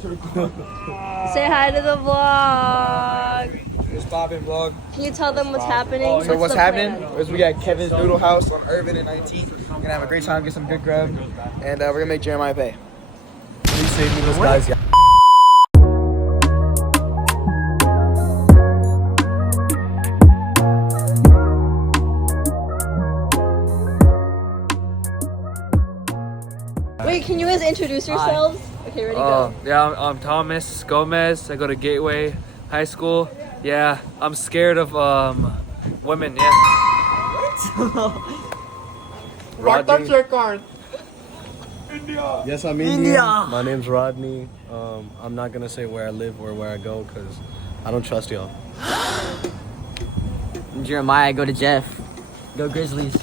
Say hi to the vlog. It's poppin' vlog. Can you tell them what's happening? So what's happening is we got Kevin's Noodle House on Irvin and 19th. We're gonna have a great time, get some good grub, and we're gonna make Jeremiah pay. Please save me this guy's. Wait, can you guys introduce yourselves? Okay, ready, go. Yeah, I'm Thomas Gomez. I go to Gateway High School. Yeah, I'm scared of women. Yeah. What? Rodney. Your car. India. Yes, I'm Indian. My name's Rodney. I'm not gonna say where I live or where I go because I don't trust y'all. Jeremiah, I go to Jeff. Go Grizzlies.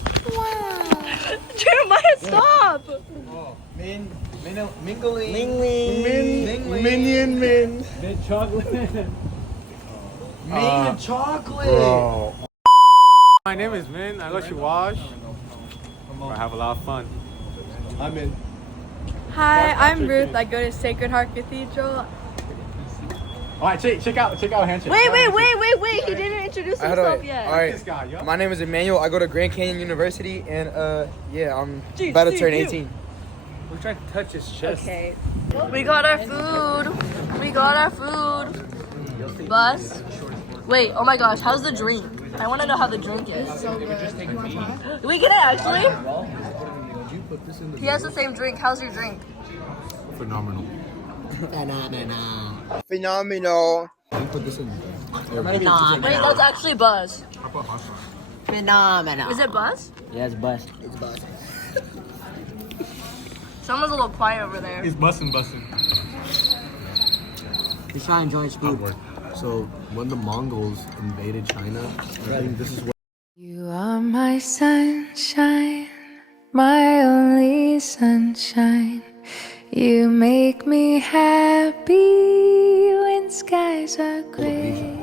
Jeremiah, stop! Mingling. Minion min. Mint chocolate. Ming chocolate. Bro. My name is Min. I let you wash. I have a lot of fun. I'm in. Hi, I'm Ruth. I go to Sacred Heart Cathedral. All right, check out handshake. Wait. He didn't introduce himself yet. All right. This guy, yo. My name is Emmanuel. I go to Grand Canyon University, and yeah, I'm about to turn 18. We're trying to touch his chest. Okay. We got our food. Bus. Wait, oh my gosh, how's the drink? I want to know how the drink is. So good. We get it actually? He has the same drink. How's your drink? Phenomenal. Phenomenal. Wait, that's actually Buzz. Phenomenal. Is it Buzz? Yeah, it's bus. Someone's a little quiet over there. He's busting. He's trying to enjoy his food. So when the Mongols invaded China, I think this is what. You are my sunshine, my only sunshine. You make me happy when skies are gray.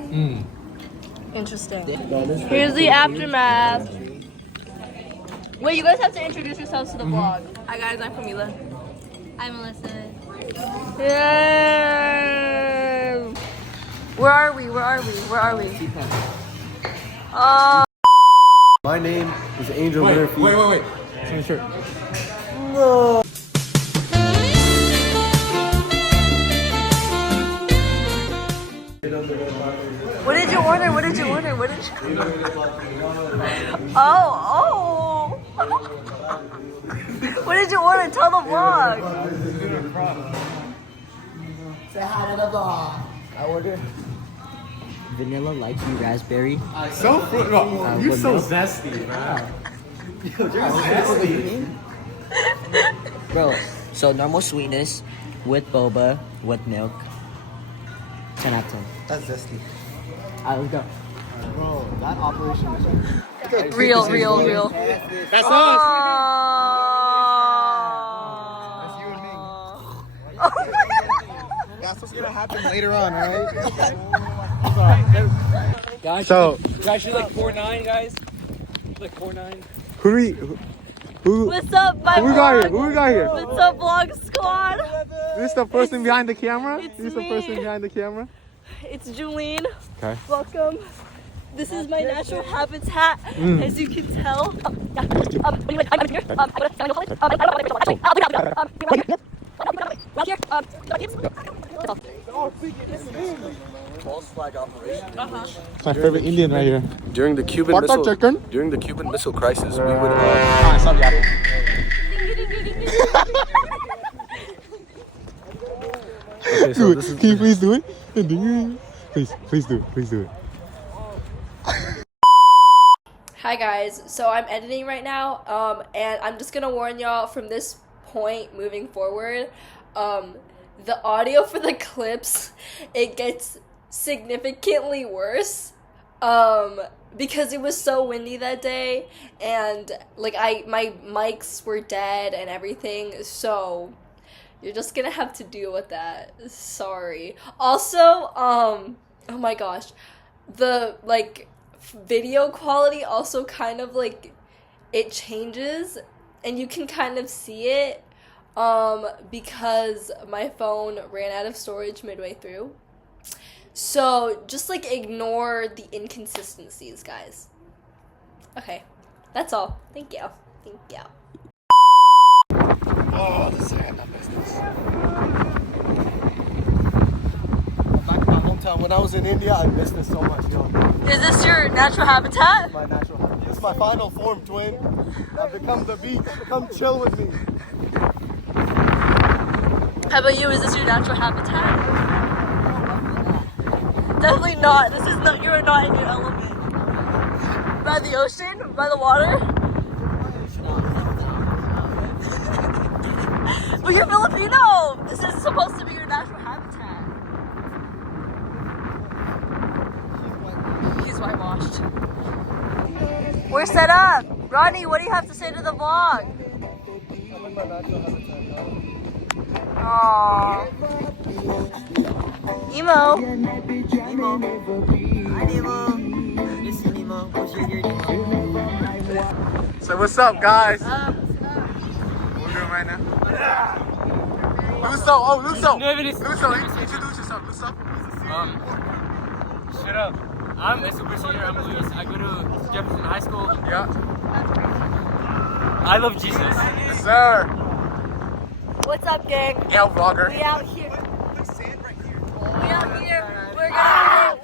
Interesting. Here's the aftermath. Wait, you guys have to introduce yourselves to the vlog. Hi guys, I'm Camila. I'm Melissa. Yay! Where are we? My name is Angel Murph. Wait. Change shirt. What did you order? Oh. What did you order? Tell the vlog. Say hi to the vlog. I ordered vanilla lychee raspberry. So fruit. No, you're so zesty, man. You're zesty. Bro, so normal sweetness with boba, with milk. 10 out of 10. That's zesty. Alright, let's go. Bro, that operation is. Real. That's us. That's you and me. That's what's gonna happen later on, alright? Guys, So- guys, you're like 4'9", guys. Like 4'9". Who What's up, my we got here? Who we got here? What's up, vlog squad? This the person behind the camera? It's This the me. person behind the camera? It's Julene. Okay. Welcome. This is my natural habitat, as you can tell. False flag operation. My favorite Indian right here. During the Cuban Missile Crisis, we would. Okay, so this is. Can you please do it? Please do it. Hi guys, so I'm editing right now, and I'm just gonna warn y'all from this point moving forward, the audio for the clips, it gets significantly worse, because it was so windy that day, and like my mics were dead and everything, so you're just gonna have to deal with that. Sorry. Also, oh my gosh, the like video quality also kind of like it changes and you can kind of see it because my phone ran out of storage midway through. So just like ignore the inconsistencies, guys. Okay, that's all. Thank you. Thank you. Oh, this is no business. Back in my hometown, when I was in India, I missed this so much, yo. Is this your natural habitat? My natural habitat. This is my final form, twin. I've become the beach. Come chill with me. How about you? Is this your natural habitat? Definitely not. This is not. You are not in your element. By the ocean? By the water? But you're Filipino! This is supposed to be your natural habitat. He's whitewashed. We're set up! Rodney, what do you have to say to the vlog? I'm in my natural habitat now. Aww. Emo. Nemo. Hi, Nemo. Miss you, Nemo. What's your Nemo? So what's up, guys? What we're doing right now? Luso, oh Luso! Luso, introduce yourself, Luso. Shut up. I'm a super senior. I'm Luis. I go to Jefferson High School. Yeah. I love Jesus. Yes, sir. What's up, gang? Yeah, vlogger. We out here. We out here. We're gonna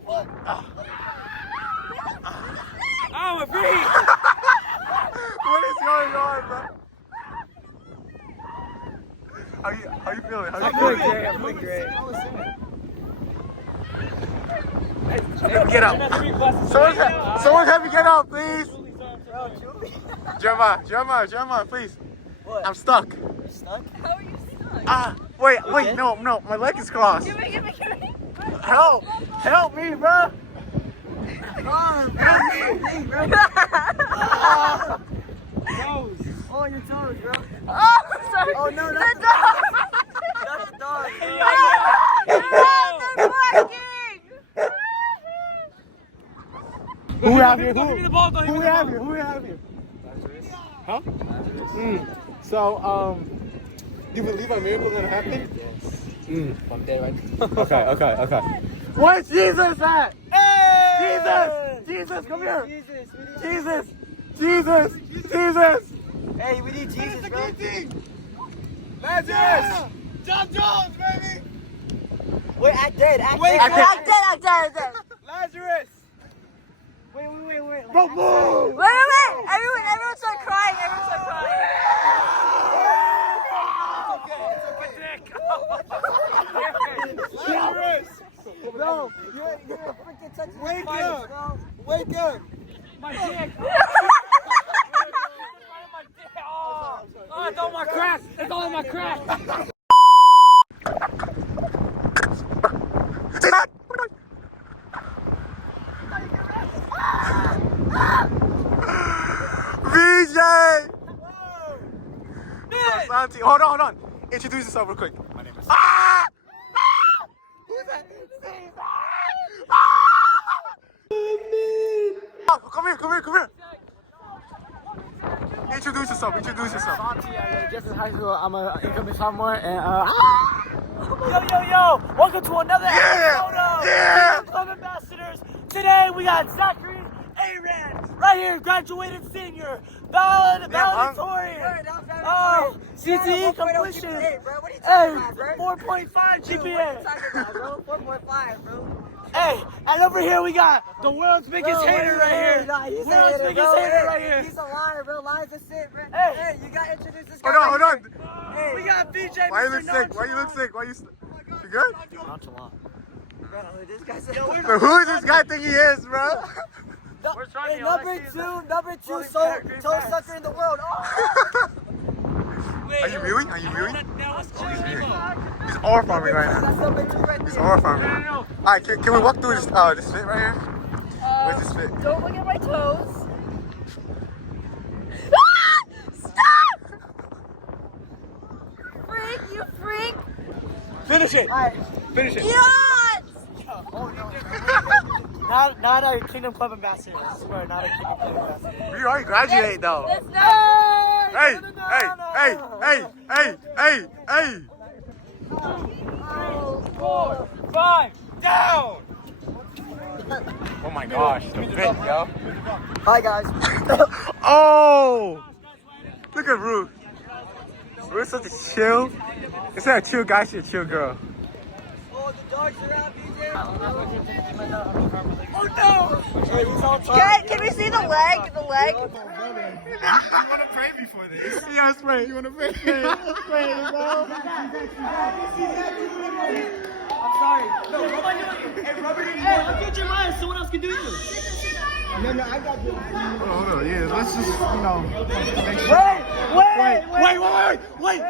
go. Oh, my feet! What is going on, bro? How you feeling? How you feeling? Great. I'm feeling great. Get up. Someone help me get up, please. Jeremiah, please. What? I'm stuck. You stuck? How are you stuck? Wait, Okay. no, my leg is crossed. Give me. Help me, bro. Oh, your toes, bro. Oh, sorry. Oh, no, The that's dog. That's the dog. They're barking. Who we have here? Give me the ball, though. Who we have here? Huh? So, you believe a miracle gonna happen? I'm dead right now. Okay. Where's Jesus at? Hey! Jesus, come here. Jesus. Hey, we need Jesus, bro. Lazarus! John Jones, baby! Wait, act dead. I'm dead. Lazarus! Wait. Bro, move! Wait. Everyone start crying. Lazarus! No, you're freaking touching Wake my up. bro. Wake up! My dick! Oh, it's all my crack! It's all my crack! VJ! Santi, hold on. Introduce yourself real quick. My name is Who's that? Come here. Introduce yourself. Santi, I go to Jefferson High School. I'm an incoming sophomore, and Yo! Welcome to another episode of Club Ambassadors. Today we got Zachary Aran right here, graduated senior, valedictorian. Oh, CTE completion. Hey, 4.5 GPA. 4.5, bro. Hey, and over here we got the world's biggest hater right here. He's World's biggest hater right here. He's a liar, bro. Lies and shit, bro. Hey. Hey, you gotta introduce this guy. Hold on. Hey. We got BJ. Why you Mr. look sick? You good? Bro, this guy's But who does this guy think he is, bro? Hey, number two toe sucker in the world. Oh. Are you viewing? Oh, he's viewing. He's all farming right now. That's number two right He's there. all farming. Alright, can we walk through this fit right here? Where's this fit? Don't look at my toes. Stop! You freak! Finish it. Finish it. Yes! Not a Kingdom Club ambassador. I swear, not a Kingdom Club ambassador. We already graduated though. That's not. Hey, hey. 4, 5, down. Oh my gosh, the fit, yo. Hi guys. Oh! Look at Ruth. Ruth's such a chill. Instead of chill guy, she's a chill girl. Oh, the dogs are out, BJ. Oh no! Can we see the leg? The leg? You want to pray before this? Yeah, let's pray. You want to pray? Let's pray, bro. I'm sorry. No, what am I doing? Hey, Robert, hey, look at your mind. Someone else can do you. Hold on. Yeah, let's just, make sure. Wait.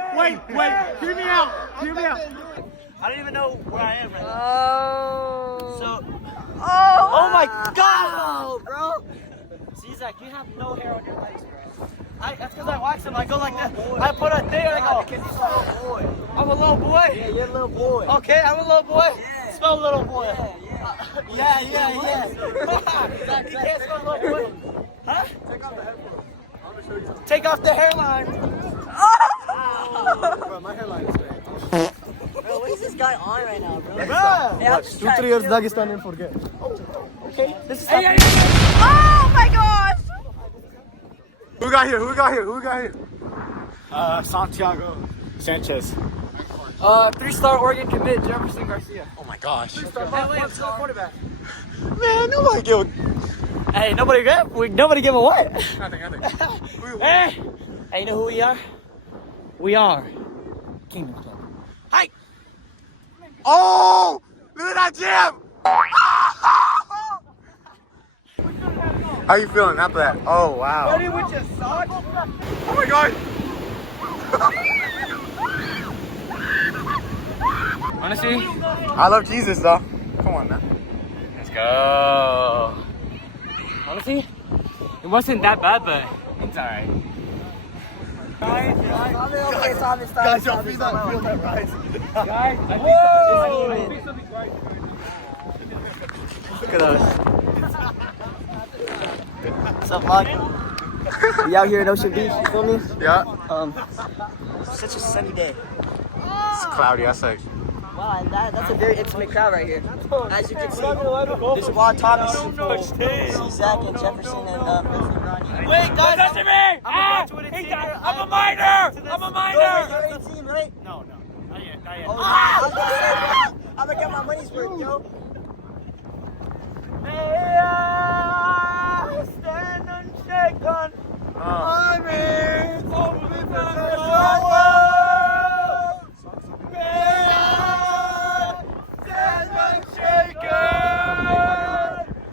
Hear me out. I don't even know where I am right now. Oh. So. Oh my God, bro. See, Zach, you have no hair on your legs, bro. That's because I wax them. I go like that. I put a thing and I go. Because he's a little boy. I'm a little boy? Yeah, you're a little boy. Okay, I'm a little boy. Yeah. Spell little boy. Yeah. You can't spell little boy. Huh? Take off the hairline. Bro, my hairline is fake. Bro, what is this guy on right now, bro? Bro. Watch, 2-3 years Dagestan and forget. Okay, this is Oh my gosh! Who got here? Santiago Sanchez. 3-star Oregon commit, Jefferson Garcia. Oh my gosh. Quarterback. Man, nobody give Hey, nobody give a what? nothing. Hey, you know who we are? We are Kingdom Club. Hi. Oh! Look at that jam! How you feeling after that? Oh, wow. Ready with your socks? Oh my god! Wanna see? I love Jesus, though. Come on, man. Let's go. Honestly, it wasn't that bad, but it's alright. Guys, your feet don't feel that right. Guys, Whoa! Look at us. What's up, vlog? We out here at Ocean Beach, you feel me? Yeah. Such a sunny day. It's cloudy outside. Wow, and that's a very intimate crowd right here. As you can see, there's Juan Thomas, Zach and Jefferson and Rodney. wait, guys, that's me! I'm a minor! You're 18, right? No, not yet. I'm gonna get my money's worth, yo. May I stand unshaken? My wings open the world. May I stand unshaken?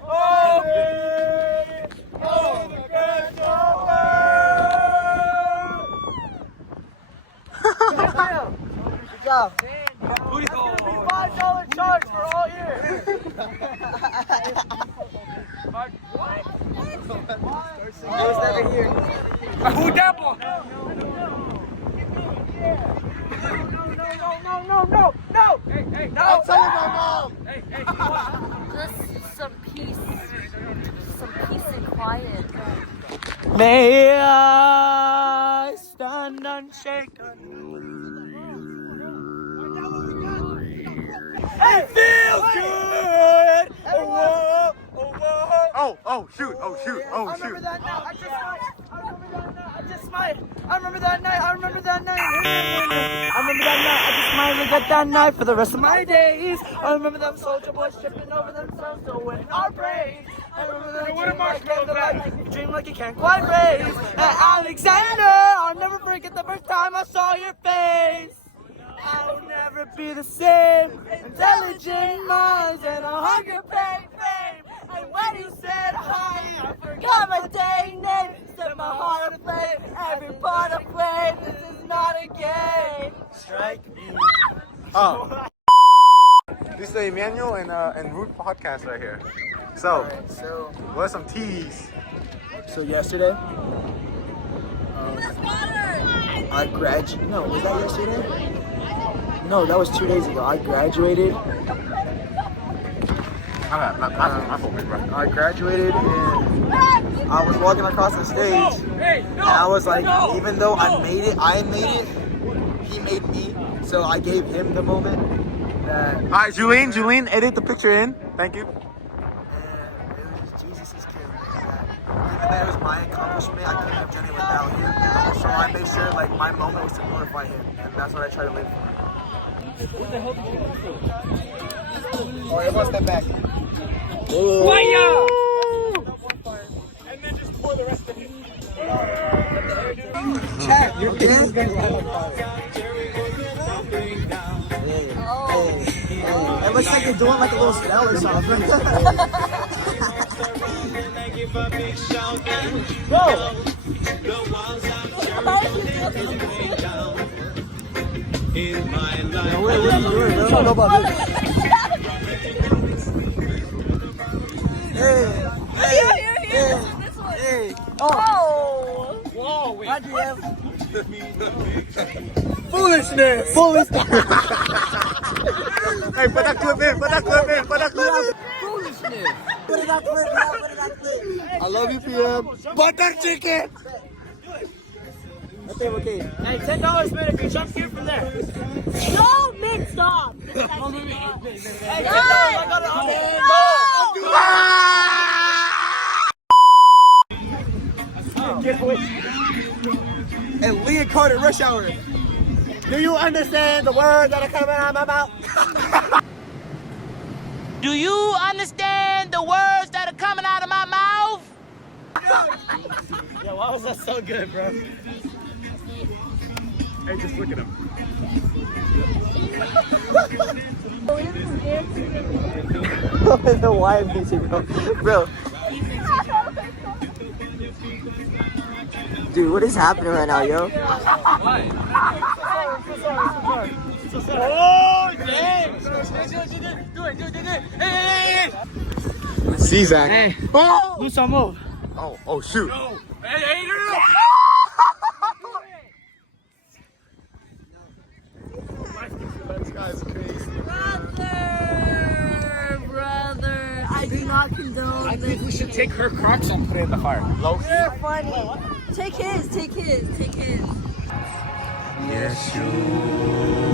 Oh, me, oh, the great world. Good job. That's gonna be $5 charge for all year. It was never here. Who that boy? No! Hey, no! I'm telling my mom! Hey, Just some peace and quiet. May I stand unshaken. It feels good! Oh, shoot. I remember that night. I just smiled. I remember that night. I just smiled and got that night for the rest of my days. I remember them soldier boys tripping over themselves to win our praise. I remember them dream like you can't quite raise. Alexander, I'll never forget the first time I saw your face. I'll never be the same. Intelligent minds and a hunger pain fame. And when you said hi, I forgot my dang name. Set my heart aflame, every part of flame. This is not a game. Strike me. Oh. This is the Emmanuel and Ruth podcast right here. So, what are some teas? So yesterday, I graduated. No, was that yesterday? No, that was 2 days ago. I graduated. I graduated and I was walking across the stage and I was like, even though I made it, he made me. So I gave him the moment that. All right, Julene, edit the picture in. Thank you. And it was just Jesus' kid. Even though it was my accomplishment, I couldn't have done it without him. So I made sure like my moment was to glorify him, and that's what I try to live for. What the hell did you do? Oh, everyone step back. Fire! And then just pour the rest of it. Chat, you're kidding? It looks like you're doing like a little spell or something. Bro! What are you doing, bro? I don't know about this. Hey! Oh! Whoa, wait. How'd you have? Foolishness. Hey, put that clip in. Foolishness! Put it on clip. I love you, PM. Butter chicken. Okay. Hey, $10, man, if you jump here from there. No, Min, stop. Hey, $10, I got it. And Leah Carter, Rush Hour. Do you understand the words that are coming out of my mouth? Do you understand the words that are coming out of my mouth? Yeah, why was that so good, bro? Hey, just look at him. The wire music, bro. Dude, what is happening right now, yo? Oh, dang. Do it. Hey. See, Zach. Hey. Oh! Do some move. Oh, shoot. No. Hey, no. This guy's crazy. Brother, I do not condone I think we should take her Crocs and put it in the fire. You're funny. Take his. Yes, you.